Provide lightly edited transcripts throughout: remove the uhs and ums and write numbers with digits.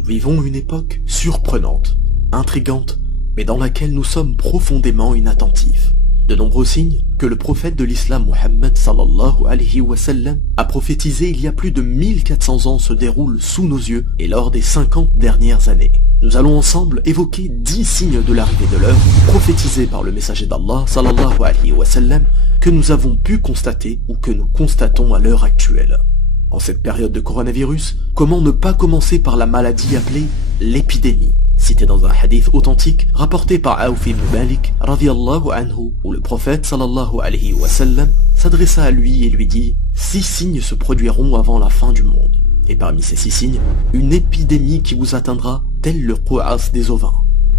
Nous vivons une époque surprenante, intrigante, mais dans laquelle nous sommes profondément inattentifs. De nombreux signes que le prophète de l'islam Muhammad sallallahu alayhi wa sallam a prophétisé il y a plus de 1400 ans se déroulent sous nos yeux et lors des 50 dernières années. Nous allons ensemble évoquer 10 signes de l'arrivée de l'heure prophétisés par le messager d'Allah sallallahu alayhi wa sallam que nous avons pu constater ou que nous constatons à l'heure actuelle. En cette période de coronavirus, comment ne pas commencer par la maladie appelée l'épidémie, citée dans un hadith authentique rapporté par Auf ibn Malik radiyallahu anhu, où le prophète sallallahu alayhi wa sallam s'adressa à lui et lui dit « 6 signes se produiront avant la fin du monde. Et parmi ces 6 signes, une épidémie qui vous atteindra, tel le qu'as des ovins.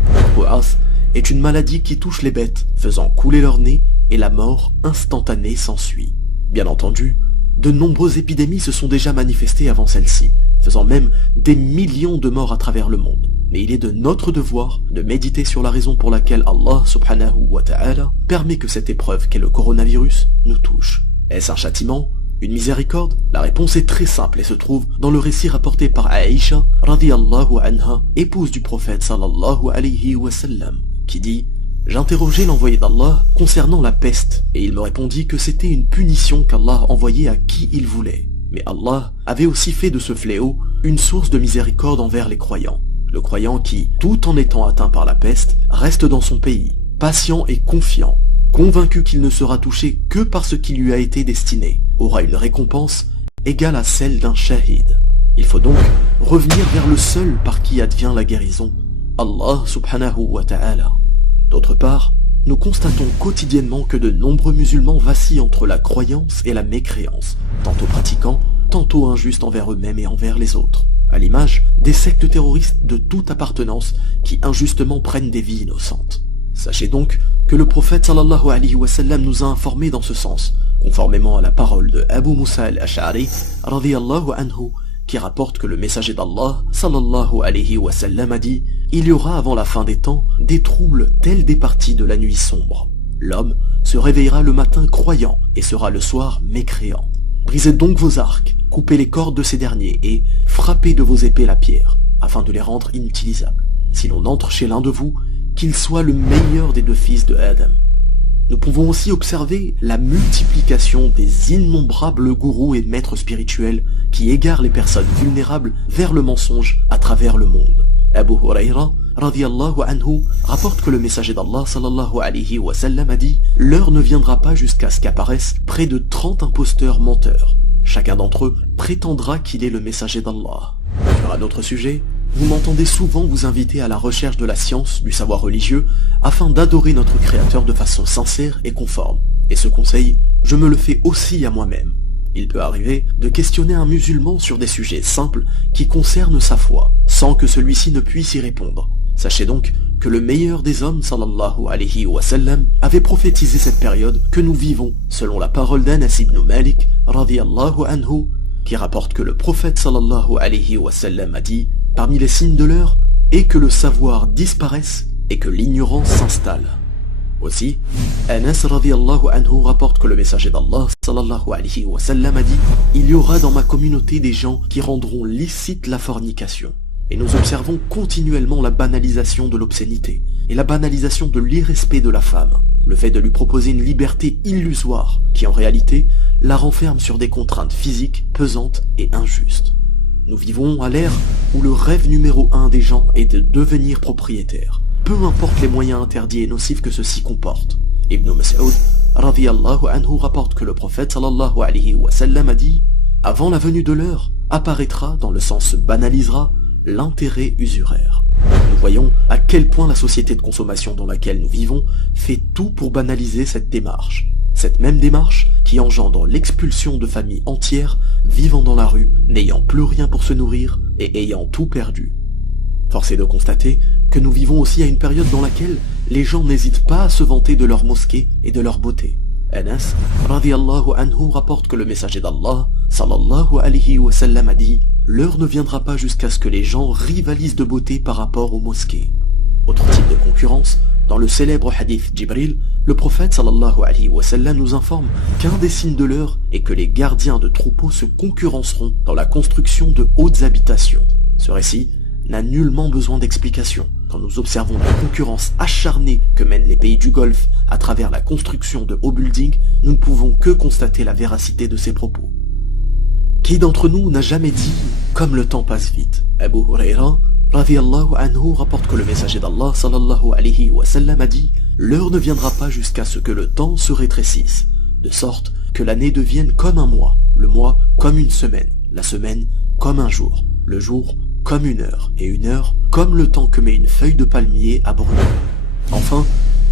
Le qu'as est une maladie qui touche les bêtes, faisant couler leur nez, et la mort instantanée s'ensuit. Bien entendu, de nombreuses épidémies se sont déjà manifestées avant celle-ci, faisant même des millions de morts à travers le monde. Mais il est de notre devoir de méditer sur la raison pour laquelle Allah subhanahu wa ta'ala permet que cette épreuve qu'est le coronavirus nous touche. Est-ce un châtiment? Une miséricorde? La réponse est très simple et se trouve dans le récit rapporté par Aïcha radiyallahu anha, épouse du prophète sallallahu alayhi wa sallam, qui dit « J'interrogeai l'envoyé d'Allah concernant la peste, et il me répondit que c'était une punition qu'Allah envoyait à qui il voulait. Mais Allah avait aussi fait de ce fléau une source de miséricorde envers les croyants. Le croyant qui, tout en étant atteint par la peste, reste dans son pays, patient et confiant, convaincu qu'il ne sera touché que par ce qui lui a été destiné, aura une récompense égale à celle d'un shahid. Il faut donc revenir vers le seul par qui advient la guérison, Allah subhanahu wa ta'ala. D'autre part, nous constatons quotidiennement que de nombreux musulmans vacillent entre la croyance et la mécréance, tantôt pratiquants, tantôt injustes envers eux-mêmes et envers les autres, à l'image des sectes terroristes de toute appartenance qui injustement prennent des vies innocentes. Sachez donc que le prophète sallallahu alayhi wa sallam nous a informés dans ce sens, conformément à la parole de Abu Musa al-Ash'ari radiyallahu anhu, qui rapporte que le messager d'Allah sallallahu alayhi wa sallam a dit « Il y aura avant la fin des temps des troubles tels des parties de la nuit sombre. L'homme se réveillera le matin croyant et sera le soir mécréant. Brisez donc vos arcs, coupez les cordes de ces derniers et frappez de vos épées la pierre, afin de les rendre inutilisables. Si l'on entre chez l'un de vous, qu'il soit le meilleur des 2 fils de Adam. » Nous pouvons aussi observer la multiplication des innombrables gourous et maîtres spirituels qui égarent les personnes vulnérables vers le mensonge à travers le monde. Abu Huraira radiyallahu anhu rapporte que le messager d'Allah sallallahu alayhi wa sallam a dit « L'heure ne viendra pas jusqu'à ce qu'apparaissent près de 30 imposteurs menteurs. Chacun d'entre eux prétendra qu'il est le messager d'Allah. » Sur un autre sujet, vous m'entendez souvent vous inviter à la recherche de la science, du savoir religieux, afin d'adorer notre Créateur de façon sincère et conforme. Et ce conseil, je me le fais aussi à moi-même. Il peut arriver de questionner un musulman sur des sujets simples qui concernent sa foi, sans que celui-ci ne puisse y répondre. Sachez donc que le meilleur des hommes, sallallahu alayhi wa sallam, avait prophétisé cette période que nous vivons, selon la parole d'Anas ibn Malik, radiyallahu anhu, qui rapporte que le prophète sallallahu alayhi wa sallam a dit « Parmi les signes de l'heure est que le savoir disparaisse et que l'ignorance s'installe. » Aussi, Anas radiyallahu anhu rapporte que le messager d'Allah sallallahu alayhi wa sallam a dit « Il y aura dans ma communauté des gens qui rendront licite la fornication. » Et nous observons continuellement la banalisation de l'obscénité et la banalisation de l'irrespect de la femme, le fait de lui proposer une liberté illusoire qui en réalité la renferme sur des contraintes physiques pesantes et injustes. Nous vivons à l'ère où le rêve numéro 1 des gens est de devenir propriétaire, peu importe les moyens interdits et nocifs que ceux-ci comportent. Ibn Mas'ud radiyallahu anhu rapporte que le prophète sallallahu alayhi wa sallam a dit « Avant la venue de l'heure, apparaîtra, dans le sens se banalisera, l'intérêt usuraire. » Nous voyons à quel point la société de consommation dans laquelle nous vivons fait tout pour banaliser cette démarche. Cette même démarche qui engendre l'expulsion de familles entières vivant dans la rue, n'ayant plus rien pour se nourrir et ayant tout perdu. Force est de constater que nous vivons aussi à une période dans laquelle les gens n'hésitent pas à se vanter de leur mosquée et de leur beauté. Anas radiyallahu anhu rapporte que le messager d'Allah sallallahu alayhi wa sallam a dit « L'heure ne viendra pas jusqu'à ce que les gens rivalisent de beauté par rapport aux mosquées. » Autre type de concurrence, dans le célèbre hadith Jibril, le prophète sallallahu alayhi wa sallam nous informe qu'un des signes de l'heure est que les gardiens de troupeaux se concurrenceront dans la construction de hautes habitations. Ce récit n'a nullement besoin d'explication. Quand nous observons la concurrence acharnée que mènent les pays du Golfe à travers la construction de hauts buildings, nous ne pouvons que constater la véracité de ces propos. Qui d'entre nous n'a jamais dit « comme le temps passe vite » Abu Huraira, radiyallahu anhu, rapporte que le messager d'Allah, sallallahu alayhi wa sallam, a dit « L'heure ne viendra pas jusqu'à ce que le temps se rétrécisse, de sorte que l'année devienne comme un mois, le mois comme une semaine, la semaine comme un jour, le jour comme une heure, et une heure comme le temps que met une feuille de palmier à brûler. » Enfin,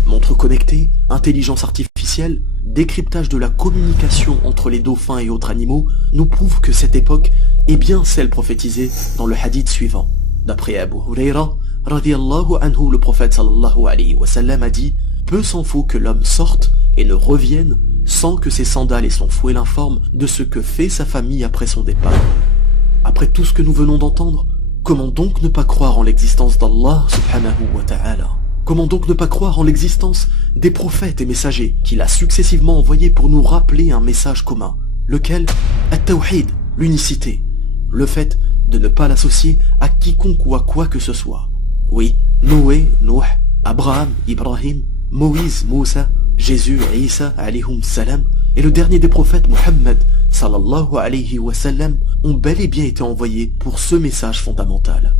montres connectées, intelligence artificielle, décryptage de la communication entre les dauphins et autres animaux nous prouvent que cette époque est bien celle prophétisée dans le hadith suivant. D'après Abu Huraira, radiyallahu anhu, le prophète sallallahu alayhi wa sallam a dit « Peu s'en faut que l'homme sorte et ne revienne sans que ses sandales et son fouet l'informent de ce que fait sa famille après son départ. » Après tout ce que nous venons d'entendre, comment donc ne pas croire en l'existence d'Allah subhanahu wa ta'ala? Comment donc ne pas croire en l'existence des prophètes et messagers qu'il a successivement envoyés pour nous rappeler un message commun, lequel at-tawhid, l'unicité, le fait de ne pas l'associer à quiconque ou à quoi que ce soit. Oui, Noé, Nuh, Abraham, Ibrahim, Moïse, Moussa, Jésus, Isa, alayhum salam, et le dernier des prophètes, Muhammad, sallallahu alayhi wa sallam, ont bel et bien été envoyés pour ce message fondamental.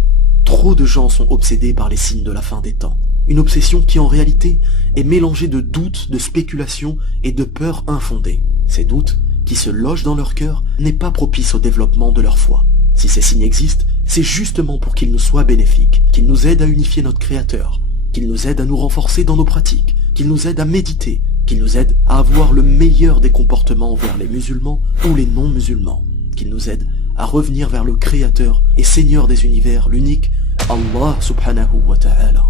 Trop de gens sont obsédés par les signes de la fin des temps. Une obsession qui en réalité est mélangée de doutes, de spéculations et de peurs infondées. Ces doutes, qui se logent dans leur cœur, n'est pas propice au développement de leur foi. Si ces signes existent, c'est justement pour qu'ils nous soient bénéfiques, qu'ils nous aident à unifier notre Créateur, qu'ils nous aident à nous renforcer dans nos pratiques, qu'ils nous aident à méditer, qu'ils nous aident à avoir le meilleur des comportements envers les musulmans ou les non-musulmans, qu'ils nous aident à revenir vers le Créateur et Seigneur des univers, l'unique Allah subhanahu wa ta'ala.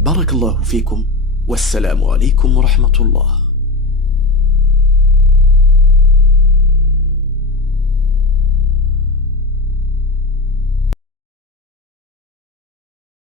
Barakallahu fikum, wassalamu alaikum wa rahmatullah.